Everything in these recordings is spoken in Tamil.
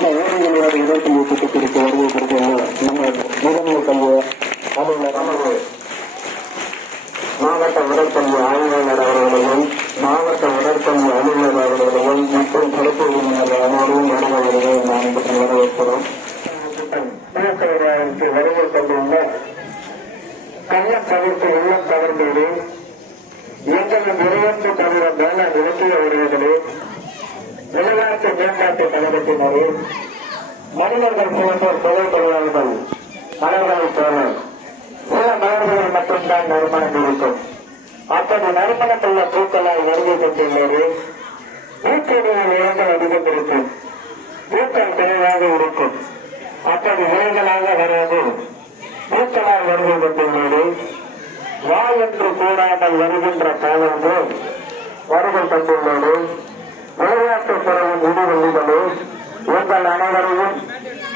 இந்த ஓடி விளையாடு இடத்தில் திட்டத்திற்கு வருவதற்கு நம்ம முதன்மை கல்வி நமது மாவட்ட உடற்கல்வி ஆய்வாளர் அவர்களையும் மாவட்ட உடற்கல்வி அலுவலர் அவர்களையும் மற்றும் சிறப்பு விருந்தினர் அனைவரும் வருவதை நான் இன்று வரவேற்கிறோம். வருகை கொண்டுள்ள கள்ளம் தவிர்த்து உள்ளம் தவிர்ந்தது எங்களின் நிறைவேற்று தவிர மேல நிறுத்திய வருவர்களே, விளையாட்டு மேம்பாட்டு கழகத்தினரே, மனிதர்கள் போன்ற தொலை தொழிலாளர்கள் மலர்களை போல சில மலர்கள் மட்டும்தான் நறுமணம் இருக்கும். அப்படி நறுமணத்துள்ள பூக்களால் வருகை கொண்டுள்ளது. பூச்செடியில் இலைகள் அதிகம் இருக்கும், பூக்கள் தெளிவாக இருக்கும். அப்படி இலைகளாக வராது பூக்களால் வருகை கொண்டுள்ளது. வா என்று கூடாமல் வருகின்ற பாவங்கள் வருகை கொண்டுள்ளது. விளையாட்டு துறையின் விதிவெளிகளே, உங்கள் அனைவரையும்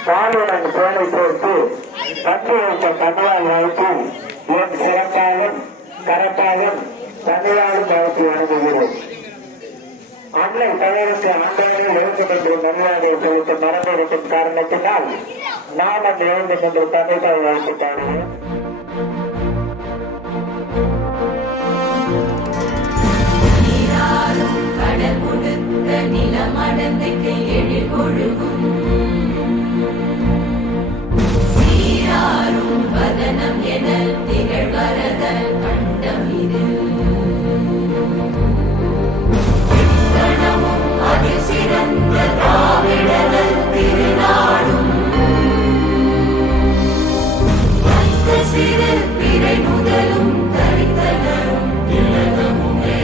பாலுடன் பேனை சேர்த்து பற்றி வைத்த தமிழால் வாழ்த்து என் சிறப்பாலும் கரப்பாலும் தமிழாலும் வாழ்த்து வழங்குகிறோம். அன்னை தமிழுக்கு ஆண்டையில் இருந்து கொண்டு மரியாதை செலுத்த மரபிருக்கும் காரணத்தினால் நாம் அந்த இருந்து கொண்டு தமிழால் வாழ்த்து பாடுகிறோம். கடல் முழுக்க நிலமடந்தைக்கு எழில் ஒழுகும் சீராரும் வதனம் என திகழ்வரத கண்டம் இது. கணமும் அதில் சிறந்த திராவிடர்கள் திருநாடும் சிறு பிறை முதலும் கரித்தனரும் திலகமுமே.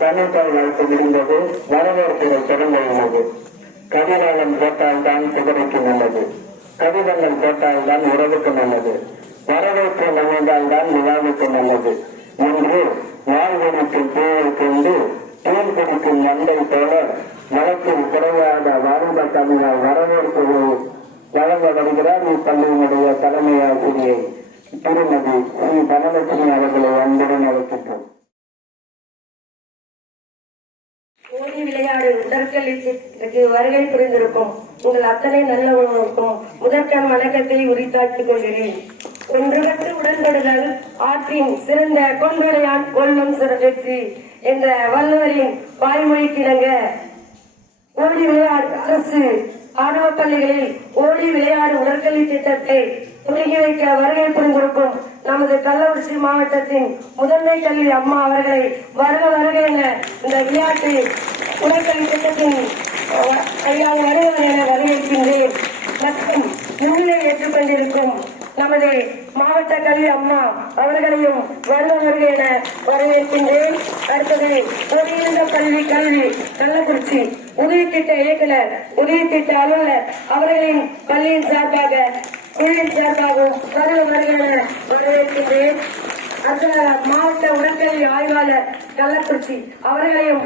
தமிழ்தாய் வாழ்த்து விருந்தது வரவேற்புரை தொடங்குகிறது. கதிராளம் போட்டால்தான் குதிரைக்கு நல்லது, கடிதங்கள் போட்டால்தான் உறவுக்கு நல்லது, வரவேற்பு அமைந்தால்தான் விழாவுக்கு நல்லது என்று வாழ்வெடுக்கும் தீயை கொண்டு தீன் பிடிக்கும் நண்டை போல வழக்கில் குறையாத வாழ்ந்த தமிழால் வரவேற்பு வழங்க வருகிறார் இப்பள்ளியினுடைய தலைமை ஆசிரியை திருமதி ஸ்ரீ தனலட்சுமி அவர்களை அன்புடன் அழைக்கின்றோம். ஓடி விளையாடு உடற்கல்விக்கு வருகை புரிந்திருக்கும் உங்கள் அத்தனை நல்ல உணவுக்கும் முதற்கண் வணக்கத்தை உரித்தாக்கிக் கொள்கிறேன். ஒன்றுபட்டு உடன்படுதல் ஆற்றின் சிறந்த கொள்வனையான் கொள்ளும் சிறப்பு என்ற வள்ளுவரின் வாய்மொழிக்கிணங்க ஓடி விளையாடு அரசு ஆணவ பள்ளிகளில் ஓடி விளையாடு உடற்கல்வி திட்டத்தை தொடங்கி வைக்க வருகை புரிந்திருக்கும் நமது கள்ளக்குறிச்சி மாவட்டத்தின் முதன்மை கல்வி அம்மா அவர்களை வருக வருக என இந்த விளையாட்டு உடற்கல்வி திட்டத்தின் கையால் வருவது என வரவேற்கின்றேன். மற்றும் முன்னிலை ஏற்றுக்கொண்டிருக்கும் நமது மாவட்ட கல்வி அம்மா அவர்களையும் வருக வருக என வரவேற்கின்றேன். அடுத்தது ஒருங்கிணைந்த கல்வி கள்ளக்குறிச்சி உதவி திட்ட இயக்குனர் உதவி திட்ட அலுவலர் அவர்களின் பள்ளியின் சார்பாக குழுவின் சார்பாகவும் வருக வருக என வரவேற்கின்றேன். அடுத்த மாவட்ட உடற்கல்வி ஆய்வாளர் கள்ளக்குறிச்சி அவர்களையும்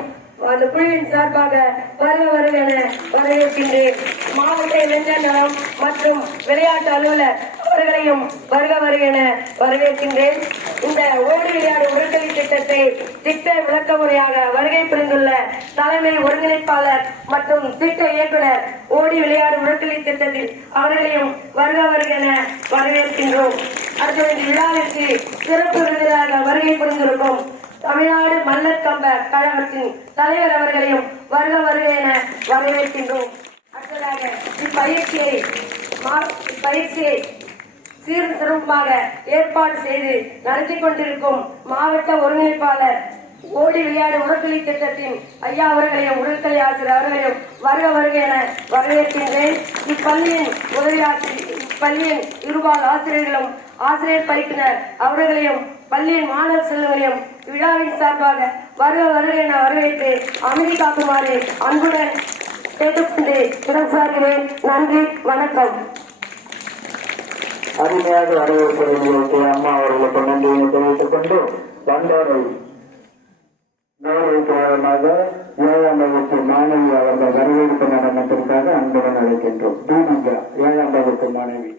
அந்த குழுவின் சார்பாக வருக வருக என வரவேற்கின்றேன். மாவட்ட இளைஞர் நலம் மற்றும் விளையாட்டு அலுவலர் அவர்களையும் வருக வருக என வரவேற்கின்றேன். இந்த ஓடி விளையாடு உடற்கல்வி திட்டத்தை திட்ட விளக்க முறையாக வருகை புரிந்துள்ள தலைமை ஒருங்கிணைப்பாளர் மற்றும் திட்ட இயக்குனர் ஓடி விளையாடு உடற்கல்வி திட்டத்தில் அவர்களையும் வருக வருக என வரவேற்கின்றோம். அடுத்த விழாவிற்கு சிறப்பு விருந்தினராக வருகை புரிந்திருக்கும் தமிழ்நாடு மல்லர் கம்ப கழகத்தின் தலைவர் அவர்களையும் வருக வருக என வரவேற்கின்றோம். அடுத்ததாக இப்பயிற்சியை சீரும் சிறப்பாக ஏற்பாடு செய்து நடத்தி கொண்டிருக்கும் மாவட்ட ஒருங்கிணைப்பாளர் ஓடி விளையாடு உடற்கல்வி திட்டத்தின் ஐயா அவர்களையும் உடற்கல்வி ஆசிரியர் அவர்களையும் வருக வருக என வரவேற்கின்றேன். இப்பள்ளியின் உதவி பள்ளியின் இருபால் ஆசிரியர்களும் ஆசிரியர் பணிக்கினர் அவர்களையும் பள்ளியின் மாணவ செல்வங்களையும் விழாவின் சார்பாக வருக வருக என வரவேற்று அமைதி காக்குமாறு அன்புடன் கேட்டுக்கொண்டு துறசாகிறேன். நன்றி, வணக்கம். அருமையாக வரவேற்பு அம்மா அவர்களுக்கு நன்றியை தெரிவித்துக் கொண்டு வந்தோரை கௌரவிக்காரமாக 7ஆம் வகுப்பு மாணவி அவர்கள் வரவேற்பு நடனத்திற்காக அன்புடன் அழைக்கின்றோம். தீபிகா 7ஆம் வகுப்பு மாணவி.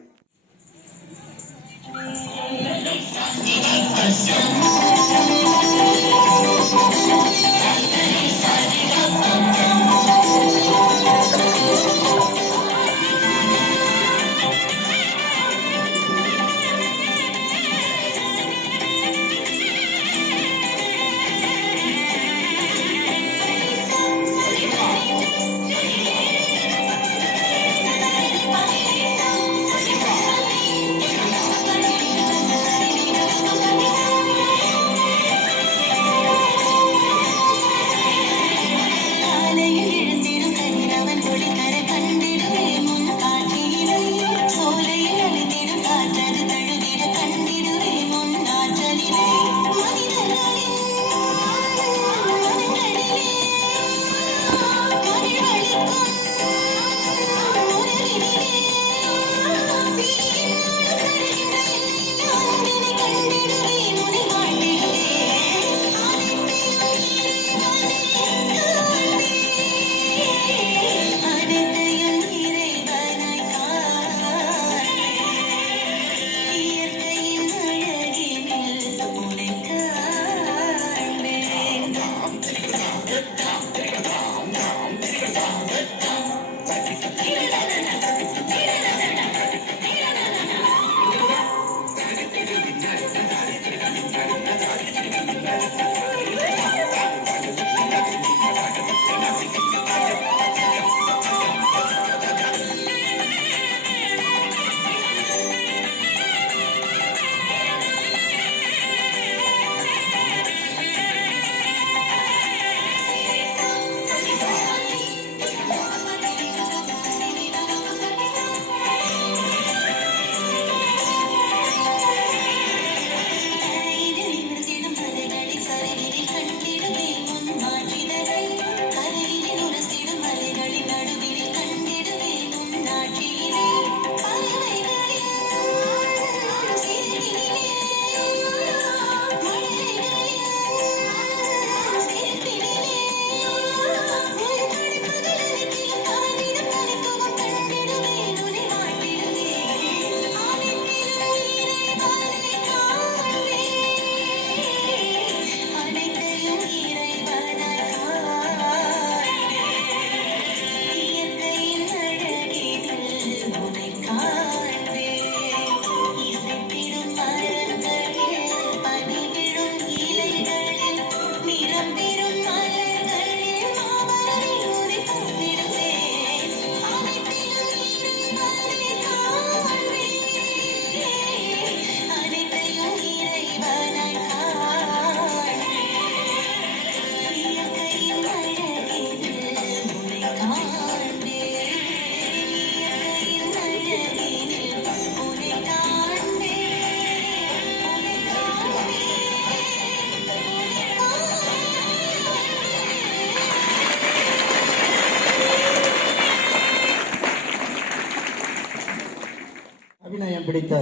அபிநயம் பிடித்த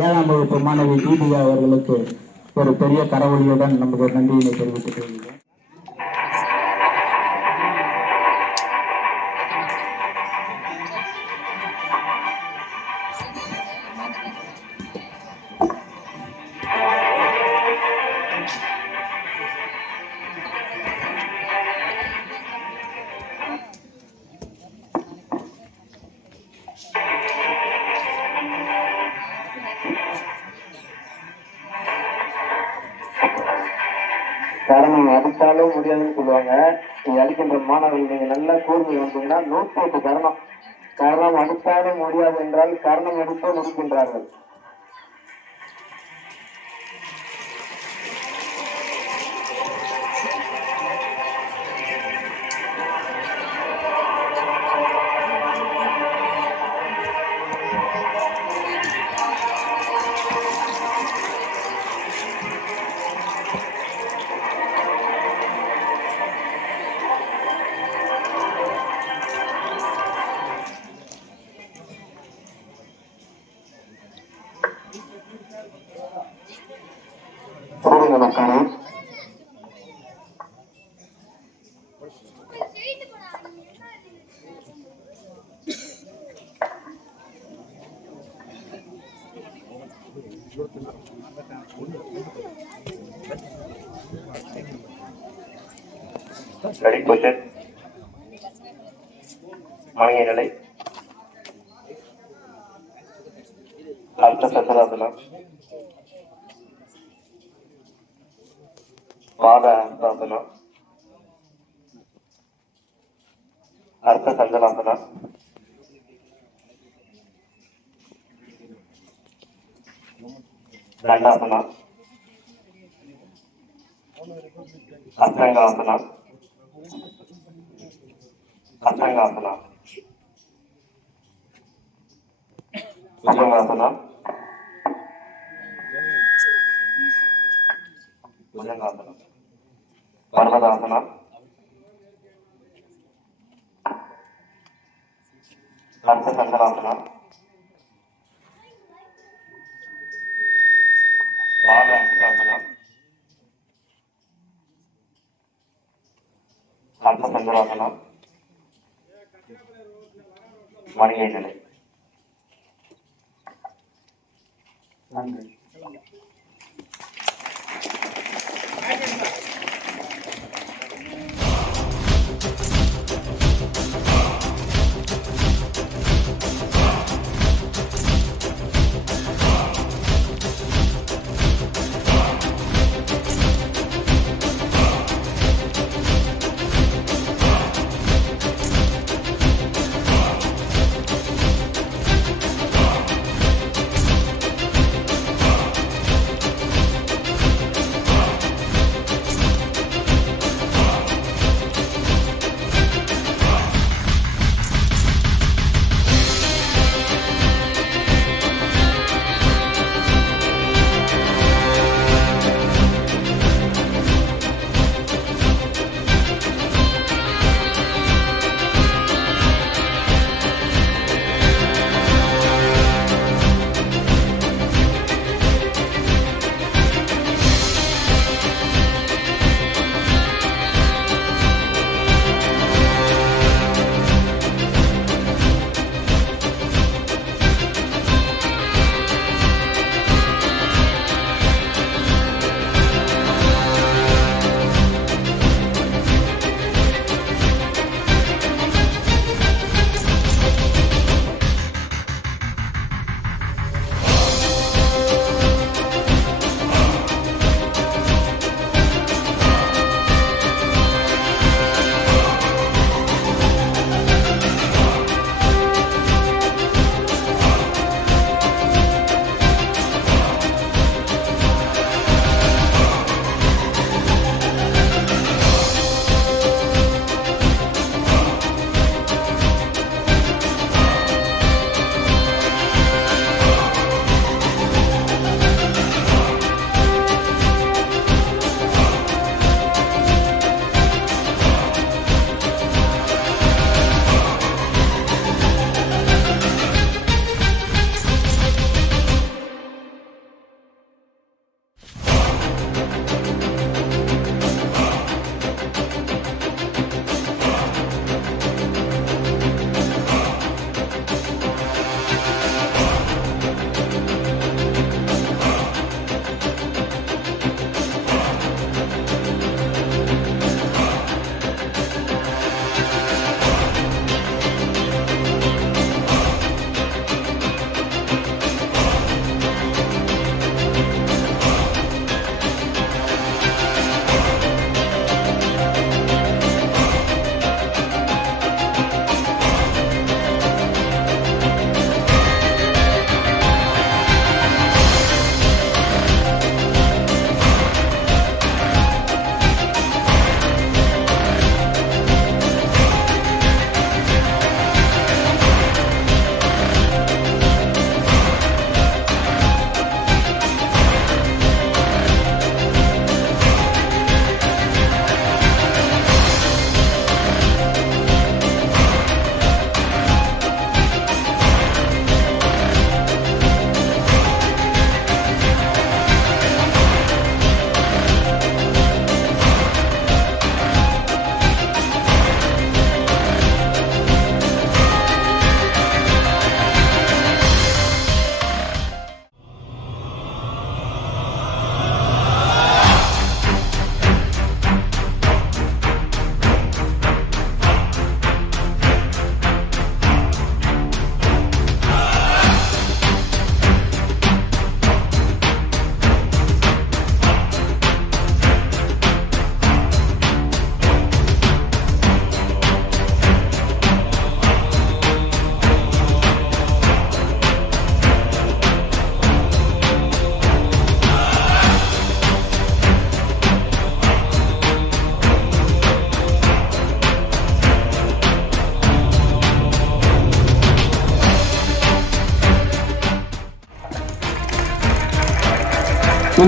7ஆம் வகுப்பு மாணவி தீபிகா அவர்களுக்கு ஒரு பெரிய கரவொலியுடன் நமக்கு நன்றியினை தெரிவித்துக் கொள்கிறோம். கரணம் அடித்தாலும் முடியாதுன்னு சொல்லுவாங்க. நீங்க அடிக்கின்ற மாணவர்கள் நீங்க நல்லா கூர்மை வந்தீங்கன்னா 108 கரணம். கரணம் அடித்தாலும் முடியாது என்றால் கரணம் அடித்தோ முடிக்கின்றார்கள். சூரிய நமஸ்காரம். Ready position. மணிய நிலை. அர்த்த சக்கராசனம். பாத ஹஸ்தாசனம். அர்த்த சஞ்சலாசனம். தண்டாசனம். அஷ்டாங்காசனம். அஷ்டாங்காசனம். புஜங்காசனம். புஜங்காசனம். பர்வதாசனம். அர்த்த சங்கராசனம். பாத ஹஸ்தாசனம். அர்த்த சங்கராசனம். மணிய நிலை. நன்றி.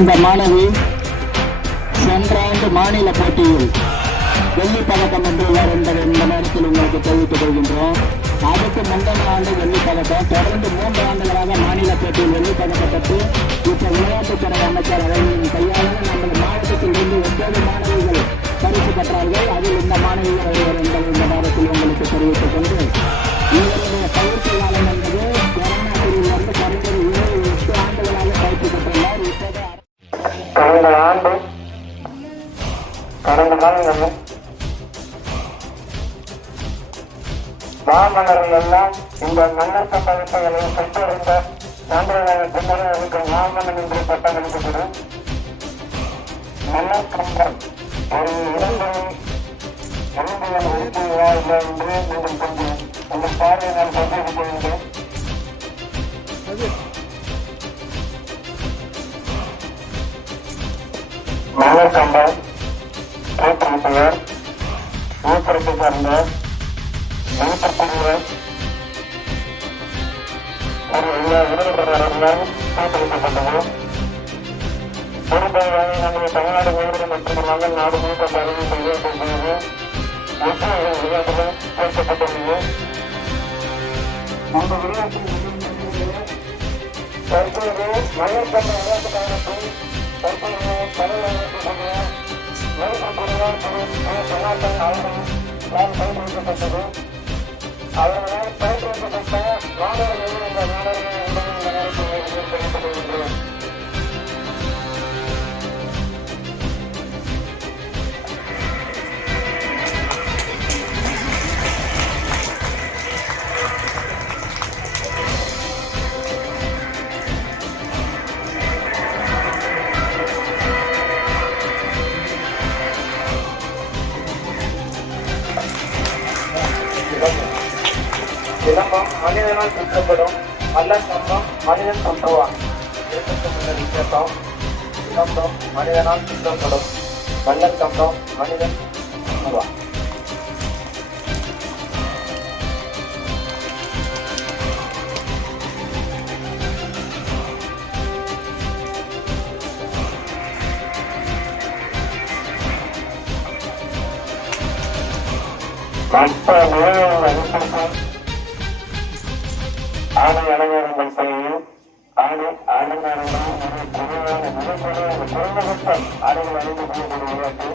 இந்த மாணவி சென்ற ஆண்டு மாநில போட்டியில் வெள்ளி பதக்கம் வென்றுள்ளார் என்பதை இந்த நேரத்தில் உங்களுக்கு தெரிவித்துக் கொள்கின்றோம். அதுக்கு முந்தைய ஆண்டு வெள்ளி பதக்கம், தொடர்ந்து 3 ஆண்டுகளாக மாநில போட்டியில் வெள்ளி பதக்கம் பெற்று இப்ப விளையாட்டுத்துறை அமைச்சர் அவர்களின் கையாளர் நமது மாவட்டத்தில் இருந்து 9 மாணவிகள் பரிசு பெற்றார்கள். அதில் இந்த மாணவிகள் ஒருவர் என்பதை இந்த நேரத்தில் உங்களுக்கு தெரிவித்துக் கொண்டு, இவருடைய பயிற்சி காலம் என்பது கொரோனா பிரிவிலிருந்து குறைந்தது 7-8 ஆண்டுகளாக பயிற்சி பெற்றுள்ளார். இப்போது கடந்த காலங்களில் மாமன்னர்கள் எல்லாம் இந்த மன்னர் சட்டங்களை பெற்றிருந்த சான்றிதழ் பின்னருக்கு மாமன்னன் என்று பட்டம் அளிக்கப்படும். மன்னர் கம்பம் ஒரு இளம்பெண் இருக்கிறதா இல்லை என்று நீங்கள் கொஞ்சம் உங்கள் பார்வையை நான் சந்தேகிக்க வேண்டும். மன்னர் கம்பம் ஊக்குவிப்பவர், ஊக்குவிப்பு சார்ந்த எழுத்தக்கூடியவர் ஒரு விருதுபெற்றவர்களால் ஊக்குவிக்கப்பட்டது. பொறுப்பாக நம்முடைய தமிழ்நாடு முழுவதும் மட்டுமல்லாமல் நாடு முழுக்க பரவி செய்யப்பட்டுள்ளது. ஒற்றுமைகள் விளையாட்டுகள் சேர்க்கப்பட்டுள்ளது. அந்த விளையாட்டில் தற்போது மன்னர் கம்ப விளையாட்டு காலத்தில் தற்போது தலைவர்களாக பயன்படுத்தப்பட்டது. அவர்களால் பயன்படுத்தப்பட்ட மாணவர்கள் இந்த மாணவர்கள் இந்த நேரத்தில் தெரிவிக்கப்படுகின்றனர். சிலம்பம் மனிதனால் சுற்றப்படும், மல்லர் கம்பம் மனிதன் சுற்றுவான். வித்தியாசம். சிலம்பம் மனிதனால் சுற்றப்படும், மல்லர் கம்பம் மனிதன் சுற்றுவான். மற்ற நிலையான அனுசரிக்கும் ஆடை அலங்காரங்கள் செய்யும் அலங்காரங்களும் குறைந்தபட்ச ஆடைகள் அணிந்து கொள்ளக்கூடிய விளையாட்டு.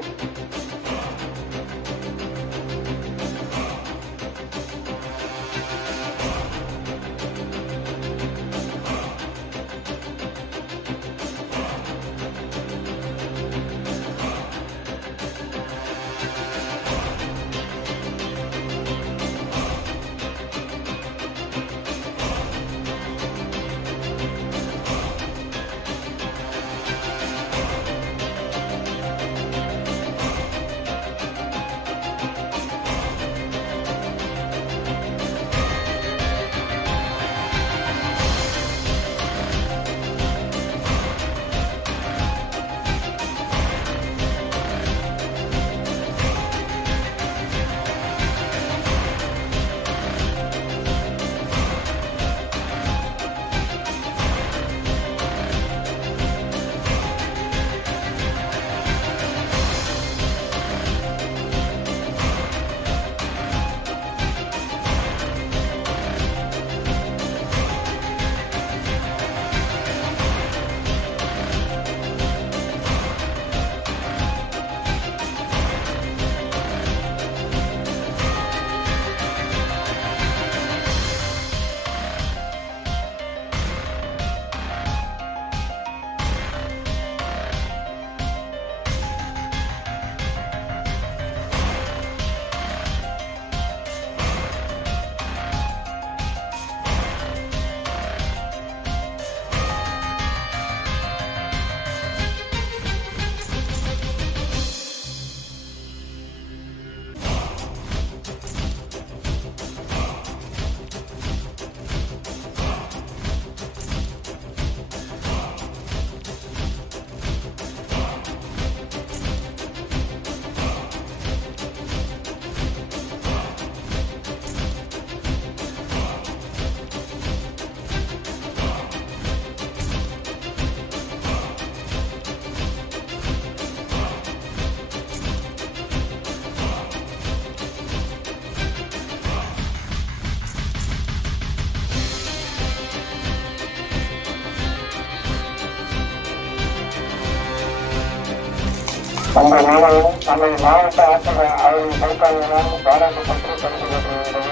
அந்த மாணவன் நமது மாவட்ட ஆட்சியர் அவர்கள் கருத்தாளர்களால் பாராட்டப்பட்டு பரிசு பெற்றுள்ளது.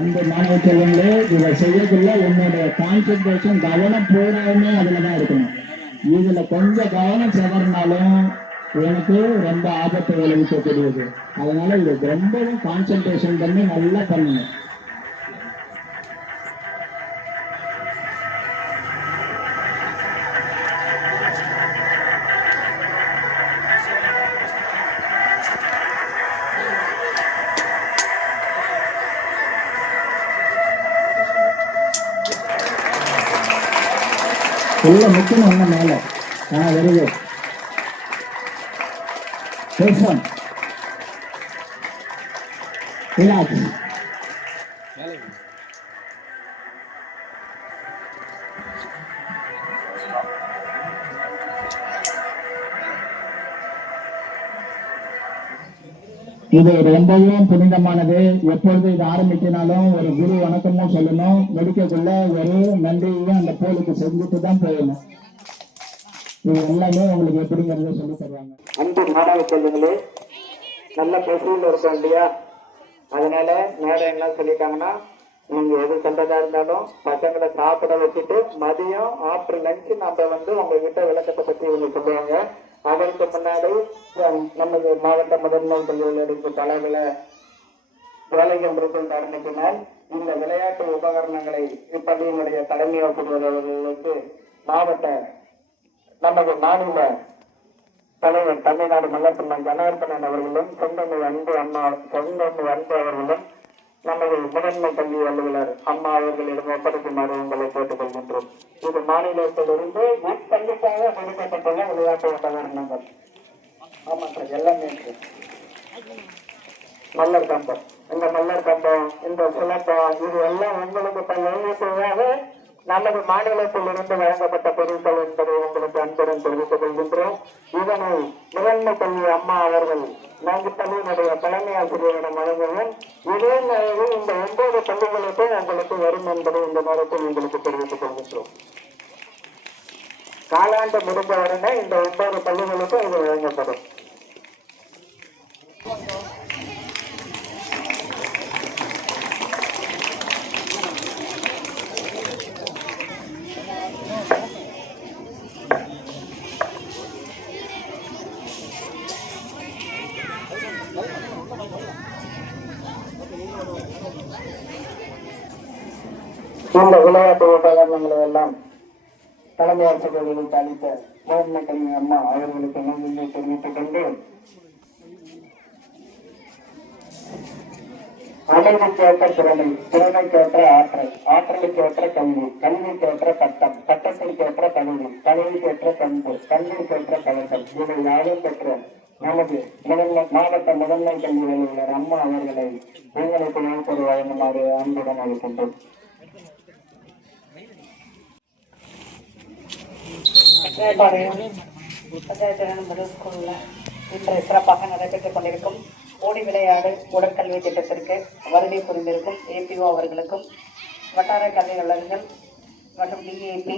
அந்த மாணவ செல்வங்களே இதை செய்யக்குள்ள உன்னுடைய கான்சென்ட்ரேஷன் கவனம் பூராவுமே அதுல தான் இருக்கணும். இதுல கொஞ்சம் கவனம் செதறினாலும் எனக்கு ரொம்ப ஆபத்தை விளைவிக்கக்கூடியது. அதனால இது ரொம்பவும் கான்சென்ட்ரேஷன் பண்ணி நல்லா பண்ணணும். உள்ள முக்கணும் ஒண்ணு மேல. Very good. பேசம் ரிலாக்ஸ். இது ரொம்பவும் புனிதமானது. எப்பொழுது இது ஆரம்பிக்கினாலும் ஒரு குரு வணக்கமும் சொல்லணும். முடிக்கக்குள்ள ஒரு நன்றியையும் அந்த போலுக்கு செஞ்சுட்டு தான் போகணும். இது எல்லாமே உங்களுக்கு எப்படிங்கிறத சொல்லி தருவாங்க. அன்பு மாணவ செல்வங்களே, நல்ல பசியில் இருக்கோம் இல்லையா? அதனால மேடம் என்ன சொல்லிட்டாங்கன்னா, நீங்க எது சொல்றதா இருந்தாலும் பசங்களை சாப்பிட வச்சுட்டு மதியம் ஆஃப்டர் லஞ்ச் நம்ம உங்ககிட்ட விளக்கத்தை பத்தி இவங்க சொல்லுவாங்க. அதற்கு முன்னாடி நமது மாவட்ட முதன்மை கல்விகளுக்கு பல வேலைகள் இருக்கும் காரணத்தினால் இந்த விளையாட்டு உபகரணங்களை இப்பள்ளியினுடைய தலைமை ஆசிரியர்களுக்கு மாவட்ட நமது மாநில தலைவர் தமிழ்நாடு மல்லப்பண்ணன் ஜனார்த்தனன் அவர்களும் சொந்தமை அன்பு அவர்களும் நமது முதன்மை கல்வி அலுவலர் அம்மா அவர்களிடம் ஒப்படைக்குமாறு உங்களை கேட்டுக்கொள்கின்றோம். இது மாநிலத்திலிருந்து கண்டிப்பாக வெளியிடப்பட்டுள்ள விளையாட்டு உபகரணங்கள். ஆமா சார், எல்லாமே இருக்கு. மல்லர் கம்பம், இந்த மல்லர் கம்பம், இந்த சிலப்பம், இது எல்லாம் உங்களுக்கு பல்வேறு நமது மாநிலத்திலிருந்து வழங்கப்பட்ட பொருட்கள் என்பதை உங்களுக்கு அன்புடன் தெரிவித்துக் கொள்கின்றோம். இதனை முதன்மை கல்வி அம்மா அவர்கள் நாங்கள் பள்ளியினுடைய தலைமை ஆசிரியரிடம் வழங்குவோம். இதே நேரத்தில் இந்த 9 பள்ளிகளுக்கும் உங்களுக்கு வரும் என்பதை இந்த நேரத்தில் உங்களுக்கு தெரிவித்துக் கொள்கின்றோம். காலாண்டு முடிந்த உடனே இந்த 9 பள்ளிகளுக்கும் இது வழங்கப்படும். இந்த விளையாட்டு உபகரணங்களை எல்லாம் தலைமை ஆசிரியர்களுக்கு அளித்த முதன்மை கல்வி அம்மா அவர்களுக்கு நன்றியை தெரிவித்துக் கொண்டு, அமைதிக்கேற்ற திறமை, திறமைக்கேற்ற ஆற்றல், ஆற்றலுக்கேற்ற கல்வி, கல்விக்கேற்ற பட்டம், பட்டத்திற்கேற்ற பதவி, பதவிக்கேற்ற பண்பு, கல்விக்கேற்ற பழக்கம், இதை யாரும் பெற்ற நமது மாவட்ட முதன்மை கல்வி அலுவலர் அம்மா அவர்களை உங்களுக்கு நோக்கொரு வழங்குமாறு அன்புடன் அளிக்கின்றோம். மிடில் ஸ்கூல்ல இன்று சிறப்பாக நடைபெற்றுக் கொண்டிருக்கும் ஓடி விளையாடு உடற்கல்வி திட்டத்திற்கு வருகை புரிந்திருக்கும் ஏபிஓ அவர்களுக்கும் வட்டார கல்வி அலுவலர்கள் மற்றும் டிஏபி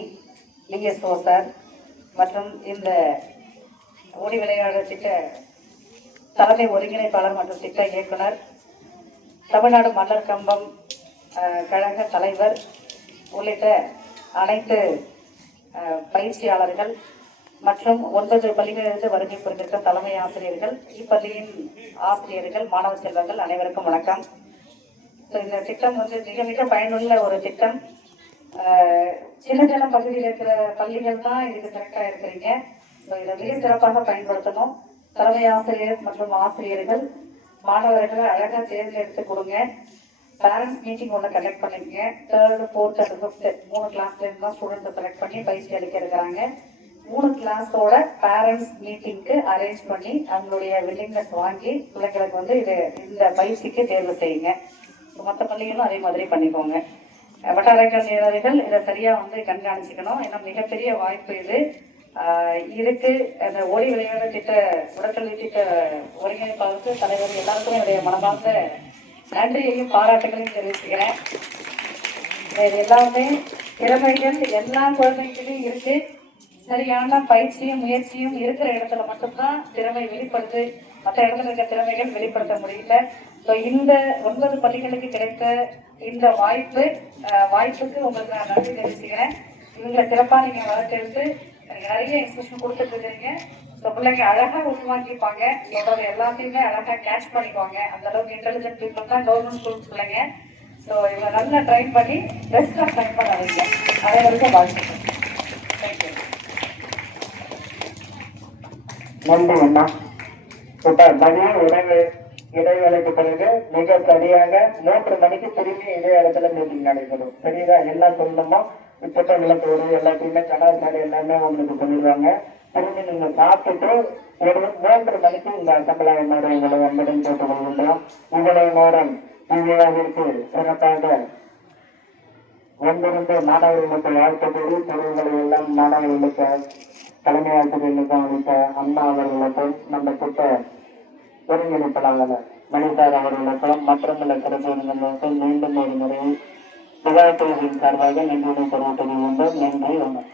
டிஎஸ்ஓ சார் மற்றும் இந்த ஓடி விளையாடு திட்ட தலைமை ஒருங்கிணைப்பாளர் மற்றும் திட்ட இயக்குனர், தமிழ்நாடு மல்லர் கம்பம் கழக தலைவர் உள்ளிட்ட அனைத்து பயிற்சியாளர்கள் மற்றும் 9 பள்ளிகளிலிருந்து வருகை புரிந்திருக்கும் தலைமை ஆசிரியர்கள், இப்பள்ளியின் ஆசிரியர்கள், மாணவ செல்வங்கள் அனைவருக்கும் வணக்கம். இந்த திட்டம் மிக மிக பயனுள்ள ஒரு திட்டம். சின்ன பகுதியில் இருக்கிற பள்ளிகள் தான் இதுக்கு கரெக்டா இருக்கிறீங்க. இதை மிக சிறப்பாக பயன்படுத்தணும். தலைமை ஆசிரியர் மற்றும் ஆசிரியர்கள் மாணவர்களை அழகா தேர்ந்தெடுத்து கொடுங்க. பேரண்ட்ஸ் மீட்டிங் ஒன்று கண்டக்ட் பண்ணிக்கங்க. 3rd, 4th and 5th 3 கிளாஸ்ல இருந்து தான் ஸ்டூடெண்ட்ஸை செலக்ட் பண்ணி பயிற்சி அளிக்க இருக்கிறாங்க. 3 கிளாஸோட பேரண்ட்ஸ் மீட்டிங்க்கு அரேஞ்ச் பண்ணி அவங்களுடைய வில்லிங்னஸ் வாங்கி பிள்ளைங்களுக்கு வந்து இந்த பயிற்சிக்கு தேர்வு செய்யுங்க. மற்ற பள்ளிகளும் அதே மாதிரி பண்ணிக்கோங்க. வட்டார கல்வி அதிகாரிகள் இதை சரியா வந்து கண்காணிச்சுக்கணும். ஏன்னா மிகப்பெரிய வாய்ப்பு இது இருக்கு. அந்த ஓடி விளையாட திட்ட உடற்கல்வி திட்ட ஒருங்கிணைப்பாளருக்கு தலைவர் எல்லாருக்கும் என்னுடைய மனமார்ந்த நன்றியையும் பாராட்டுகளையும் தெரிவிச்சுக்கிறேன். இது எல்லாமே திறமைகள் எல்லா குழந்தைகளும் இருக்கு. சரியான பயிற்சியும் முயற்சியும் இருக்கிற இடத்துல மட்டும்தான் திறமை வெளிப்படுது. மற்ற இடத்துல இருக்க திறமைகள் வெளிப்படுத்த முடியல. ஸோ இந்த 9 பள்ளிகளுக்கு கிடைத்த இந்த வாய்ப்புக்கு உங்களுக்கு நான் நன்றி தெரிவிச்சுக்கிறேன். இவங்களை சிறப்பாக நீங்கள் வளர்த்தெடுத்து எனக்கு நிறைய இன்ஸ்ட்ரக்ஷன் கொடுத்துட்டு இருக்கிறீங்க. ஸோ பிள்ளைங்க அழகாக உருவாக்கிப்பாங்க. சொல்றது எல்லாத்தையுமே அழகாக கேட்ச் பண்ணிக்குவாங்க. அந்த அளவுக்கு இன்டெலிஜென்ட் பீப்புள் தான் கவர்மெண்ட் ஸ்கூல் பிள்ளைங்க. ஸோ இவங்க நல்லா ட்ரைன் பண்ணி பெஸ்ட்டாக ட்ரைன் பண்ண வைங்க. அனைவருக்கும் வாழ்த்துக்கள். தேங்க்யூ. நன்றி அண்ணா. இப்ப மதிய உணவு இடைவேளைக்கு பிறகு மிக சரியாக 3 மணிக்கு திரும்பி இதே இடத்துல மீட்டிங் நடைபெறும். சரியா? என்ன சொல்லணுமோ திட்டங்களுக்கு எல்லாத்தையுமே கலாச்சாரம் எல்லாமே உங்களுக்கு சொல்லிடுவாங்க. திரும்பி நீங்க சாப்பிட்டுட்டு ஒரு 3 மணிக்கு இந்த அசம்பிளா என்னோட உங்களை அன்புடன் கேட்டுக் கொள்கின்றோம். இவ்வளவு நேரம் இந்தியாவிற்கு சிறப்பாக வந்திருந்து மாணவர்களுக்கு வாழ்க்கை கூறி பொருள்களை எல்லாம் மாணவர்களுக்கு தலைமை ஆசிரியர்களுக்கும் அளித்த அண்ணா அவர்களுக்கும் நம்ம திட்ட ஒருங்கிணைப்பாளர் மணிசார் அவர்களுக்கும் மற்றவங்கள சிறப்பு மீண்டும் ஒரு முறை விளையாட்டுகளின் சார்பாக நன்றியை தெரிவித்துக் கொள்கின்றோம். நன்றி. வணக்கம்.